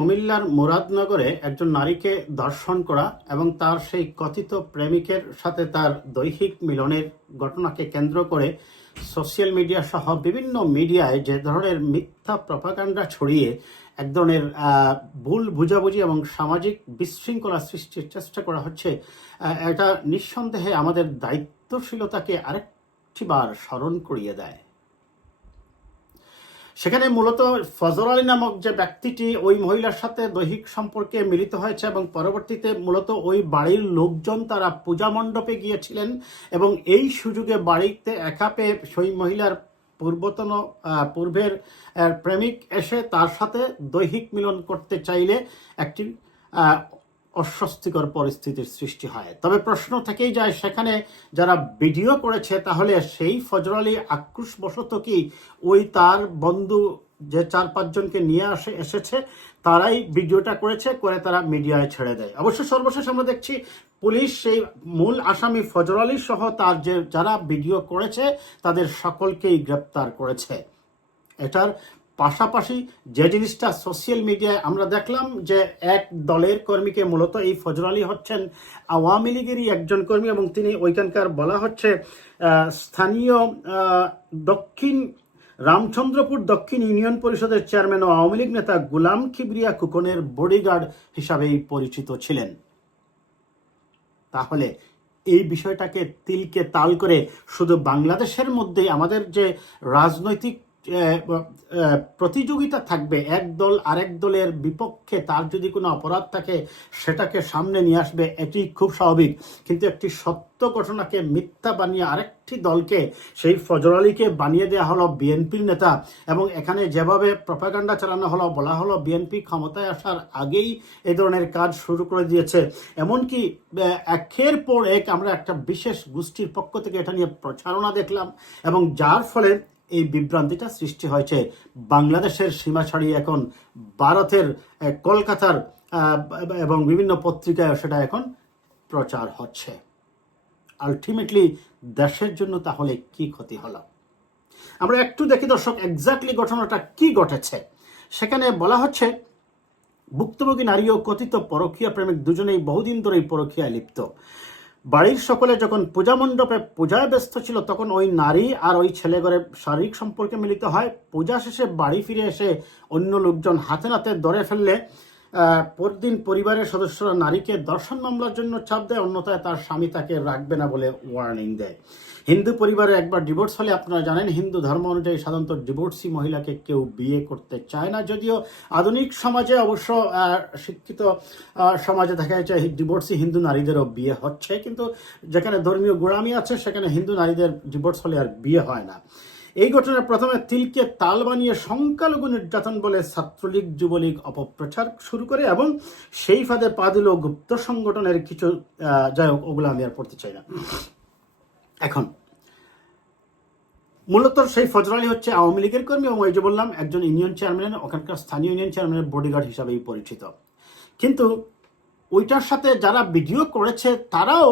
কুমিল্লার মুরাদনগরে একজন নারীকে ধর্ষণ করা এবং তার সেই কথিত প্রেমিকের সাথে তার দৈহিক মিলনের ঘটনাকে কেন্দ্র করে সোশ্যাল মিডিয়া সহ বিভিন্ন মিডিয়ায় যে ধরনের মিথ্যা প্রপাগান্ডা ছড়িয়ে এক ধরনের ভুল বুঝাবুঝি এবং সামাজিক বিশৃঙ্খলা সৃষ্টির চেষ্টা করা হচ্ছে এটা নিঃসন্দেহে আমাদের দায়িত্বশীলতাকে আরেকটিবার স্মরণ করিয়ে দেয়। সেখানে মূলত ফজর আলী নামক যে ব্যক্তিটি, ওই মহিলার সাথে দৈহিক সম্পর্কে মিলিত হয়েছে এবং পরবর্তীতে মূলত ওই বাড়ির লোকজন তারা পূজা মণ্ডপে গিয়েছিলেন এবং এই সুযোগে বাড়িতে একা পেয়ে সেই মহিলার পূর্বতন পূর্বের প্রেমিক এসে তার সাথে দৈহিক মিলন করতে চাইলে একটি অস্বস্তিকর পরিস্থিতির সৃষ্টি হয়। তবে প্রশ্ন থেকেই যায়, সেখানে যারা ভিডিও করেছে, তাহলে সেই ফজর আলী আক্রোশবশত কি ওই তার বন্ধু যে চার পাঁচজনকে নিয়ে আসে, এসেছে, তারাই ভিডিওটা করেছে, করে তারা মিডিয়ায় ছেড়ে দেয়। অবশ্য সর্বশেষ আমরা দেখছি পুলিশ সেই মূল আসামি ফজর আলী সহ তার যে যারা ভিডিও করেছে, তাদের সকলকেই গ্রেপ্তার করেছে। এটার পাশাপাশি যে জিনিসটা সোশ্যাল মিডিয়ায় আমরা দেখলাম যে এক দলের কর্মীকে মূলত এই ফজর আলী হচ্ছেন, আওয়ামী লীগেরই একজন কর্মী এবং তিনি ওইখানকার বলা হচ্ছে স্থানীয় দক্ষিণ, রামচন্দ্রপুর দক্ষিণ ইউনিয়ন পরিষদের চেয়ারম্যান ও আওয়ামী লীগ নেতা গুলাম খিবরিয়া কুকনের বডিগার্ড হিসাবেই পরিচিত ছিলেন। তাহলে এই বিষয়টাকে তিলকে তাল করে শুধু বাংলাদেশের মধ্যেই আমাদের যে রাজনৈতিক প্রতিযোগিতা থাকবে। এক দল আরেক দলের বিপক্ষে তার যদি কোনো অপরাধ থাকে, সেটাকে সামনে নিয়ে আসবে। এটি খুব স্বাভাবিক। কিন্তু একটি সত্য ঘটনাকে মিথ্যা বানিয়ে আরেকটি দলকে, সেই ফজর আলীকে বানিয়ে দেওয়া হলো বিএনপির নেতা। এবং এখানে যেভাবে প্রপাগান্ডা চালানো হলো, বলা হলো বিএনপি ক্ষমতায় আসার আগেই এই ধরনের কাজ শুরু করে দিয়েছে। এমনকি একের পর এক আমরা একটা বিশেষ গোষ্ঠীর পক্ষ থেকে এটা নিয়ে প্রচারণা দেখলাম। এবং যার ফলে এই বিভ্রান্তিটা সৃষ্টি হয়েছে। বাংলাদেশের সীমা ছাড়িয়ে এখন ভারতের কলকাতার এবং বিভিন্ন পত্রিকায় সেটা এখন প্রচার হচ্ছে। আলটিমেটলি দেশের জন্য তাহলে কি ক্ষতি হলো? আমরা একটু দেখি দর্শক এক্স্যাক্টলি ঘটনাটা কি ঘটেছে? সেখানে বলা হচ্ছে, ভুক্তভোগী নারী ও কথিত পরকীয়া প্রেমিক দুজনেই বহুদিন ধরেই পরকীয়ায় লিপ্ত। বাড়ির সকলে যখন পূজা মণ্ডপে পূজায় ব্যস্ত ছিল, তখন ওই নারী আর ওই ছেলে ঘরে শারীরিক সম্পর্কে মিলিত হয়। পূজা শেষে বাড়ি ফিরে এসে অন্য লোকজন হাতে নাতে ধরে ফেললে পরদিন পরিবারের সদস্যরা নারীকে দর্শন মামলার জন্য চাপ দেয়, অন্যথায় তার স্বামী তাকে রাখবে না বলে ওয়ার্নিং দেয়। হিন্দু পরিবারে একবার ডিভোর্স হলে আপনারা জানেন, হিন্দু ধর্ম অনুযায়ী সাধারণত ডিভোর্সি মহিলাকে কেউ বিয়ে করতে চায় না। যদিও আধুনিক সমাজে অবশ্য শিক্ষিত সমাজে দেখা যাচ্ছে ডিভোর্সি হিন্দু নারীদেরও বিয়ে হচ্ছে। কিন্তু যেখানে ধর্মীয় গোড়ামি আছে, সেখানে হিন্দু নারীদের ডিভোর্স হলে আর বিয়ে হয় না। এই ঘটনায় প্রথমে তিলকে তাল বানিয়ে সংখ্যালঘু নির্যাতন বলে ছাত্রলীগ, যুবলীগ অপপ্রচার শুরু করে এবং সেই ফাঁদে পা দিল গুপ্ত সংগঠনের কিছু যাই হোক, ওগুলো আমি আর পড়তে চাই না। এখন, মূলত সেই ফজর আলী হচ্ছে আওয়ামী লীগের কর্মী এবং ওই যে বললাম, একজন ইউনিয়ন চেয়ারম্যান, ওখানকার স্থানীয় ইউনিয়ন চেয়ারম্যানের বডিগার্ড হিসাবেই পরিচিত। কিন্তু ওইটার সাথে যারা ভিডিও করেছে, তারাও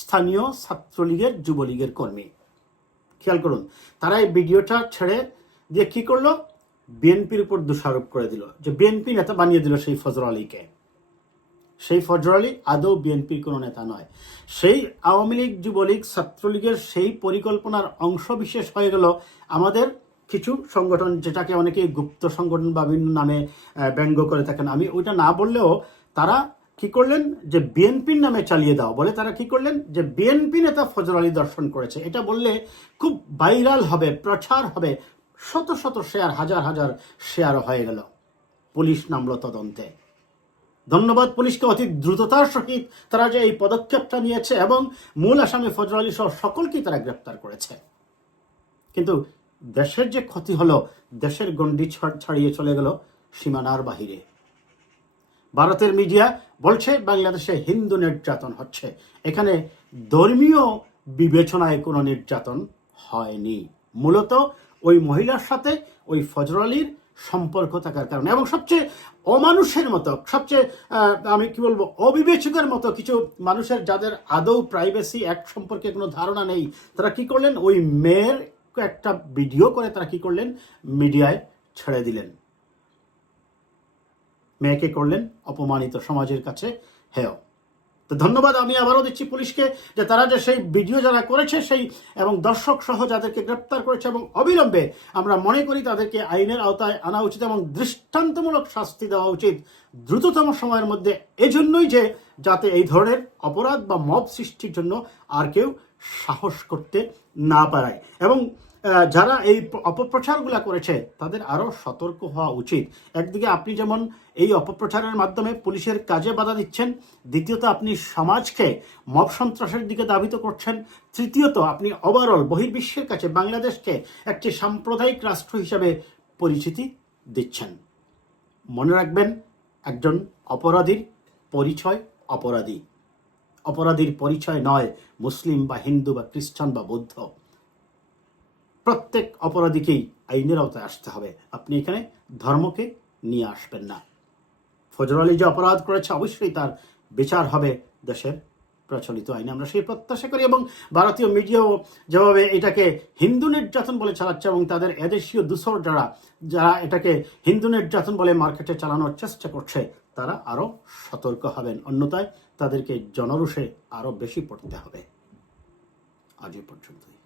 স্থানীয় ছাত্রলীগের, যুবলীগের কর্মী। খেয়াল করুন তারা এই ভিডিওটা ছেড়ে দিয়ে কি করল? বিএনপির উপর দোষারোপ করে দিল। যে বিএনপি নেতা বানিয়ে দিল সেই ফজর আলীকে। সেই ফজর আলী আদৌ বিএনপির কোনো নেতা নয়। সেই আওয়ামী লীগ, যুবলীগ, ছাত্রলীগের সেই পরিকল্পনার অংশ বিশেষ হয়ে গেল আমাদের কিছু সংগঠন, যেটাকে অনেকেই গুপ্ত সংগঠন বা বিভিন্ন নামে ব্যঙ্গ করে থাকেন। আমি ওইটা না বললেও তারা কি করলেন? যে বিএনপির নামে চালিয়ে দাও। বলে তারা কি করলেন? যে বিএনপি নেতা ফজর আলী দর্শন করেছে। এটা বললে খুব ভাইরাল হবে, প্রচার হবে। শত শত শেয়ার, হাজার হাজার শেয়ার হয়ে গেল। পুলিশ নামলো তদন্তে। ধন্যবাদ পুলিশকে অতি দ্রুততার সহিত তারা যে এই পদক্ষেপটা নিয়েছে এবং মূল আসামি ফজর আলী সহ সকলকেই তারা গ্রেপ্তার করেছে। কিন্তু দেশের যে ক্ষতি হলো, দেশের গণ্ডি ছাড়- ছাড়িয়ে চলে গেল সীমানার বাহিরে। ভারতের মিডিয়া বলছে বাংলাদেশে হিন্দু নির্যাতন হচ্ছে। এখানে ধর্মীয় বিবেচনায় কোনো নির্যাতন হয়নি। মূলত ওই মহিলার সাথে ওই ফজর আলীর সম্পর্ক থাকার কারণে এবং সবচেয়ে অমানুষের মতো, সবচেয়ে আমি কি বলব, অবিবেচকের মতো কিছু মানুষের যাদের আদৌ প্রাইভেসি এক সম্পর্কে কোনো ধারণা নেই, তারা কি করলেন? ওই মেয়ের একটা ভিডিও করে তারা কি করলেন? মিডিয়ায় ছেড়ে দিলেন। মেয়েকে করলেন অপমানিত সমাজের কাছে হেয়। তো ধন্যবাদ, আমি আবারও দিচ্ছি পুলিশকে যে তারা যে সেই ভিডিও যারা করেছে সেই এবং দর্শক সহ যাদেরকে গ্রেপ্তার করেছে এবং অবিলম্বে আমরা মনে করি তাদেরকে আইনের আওতায় আনা উচিত এবং দৃষ্টান্তমূলক শাস্তি দেওয়া উচিত দ্রুততম সময়ের মধ্যে। এজন্যই যে যাতে এই ধরনের অপরাধ বা মব সৃষ্টির জন্য আর কেউ সাহস করতে না পারায়। এবং যারা এই অপপ্রচারগুলো করেছে, তাদের আরও সতর্ক হওয়া উচিত। একদিকে আপনি যেমন এই অপপ্রচারের মাধ্যমে পুলিশের কাজে বাধা দিচ্ছেন, দ্বিতীয়ত আপনি সমাজকে মব সন্ত্রাসের দিকে দাবিত করছেন, তৃতীয়ত আপনি ওভারঅল বহির্বিশ্বের কাছে বাংলাদেশকে একটি সাম্প্রদায়িক রাষ্ট্র হিসাবে পরিচিতি দিচ্ছেন। মনে রাখবেন, একজন অপরাধীর পরিচয় অপরাধী। অপরাধীর পরিচয় নয়, মুসলিম বা হিন্দু বা খ্রিস্টান বা বৌদ্ধ। প্রত্যেক অপরাধীকেই আইনের আওতায় আসতে হবে। আপনি এখানে ধর্মকে নিয়ে আসবেন না। ফজর আলী যে অপরাধ করেছে, অবশ্যই তার বিচার হবে দেশের প্রচলিত আইনে। আমরা সেই প্রত্যাশা করি এবং ভারতীয় মিডিয়াও যেভাবে এটাকে হিন্দু নির্যাতন বলে চালাচ্ছে এবং তাদের এদেশীয় দূষর যারা যারা এটাকে হিন্দু নির্যাতন বলে মার্কেটে চালানোর চেষ্টা করছে, তারা আরও সতর্ক হবেন। অন্যথায় তাদেরকে জনরুষে আরও বেশি পড়তে হবে। আজ এ পর্যন্তই।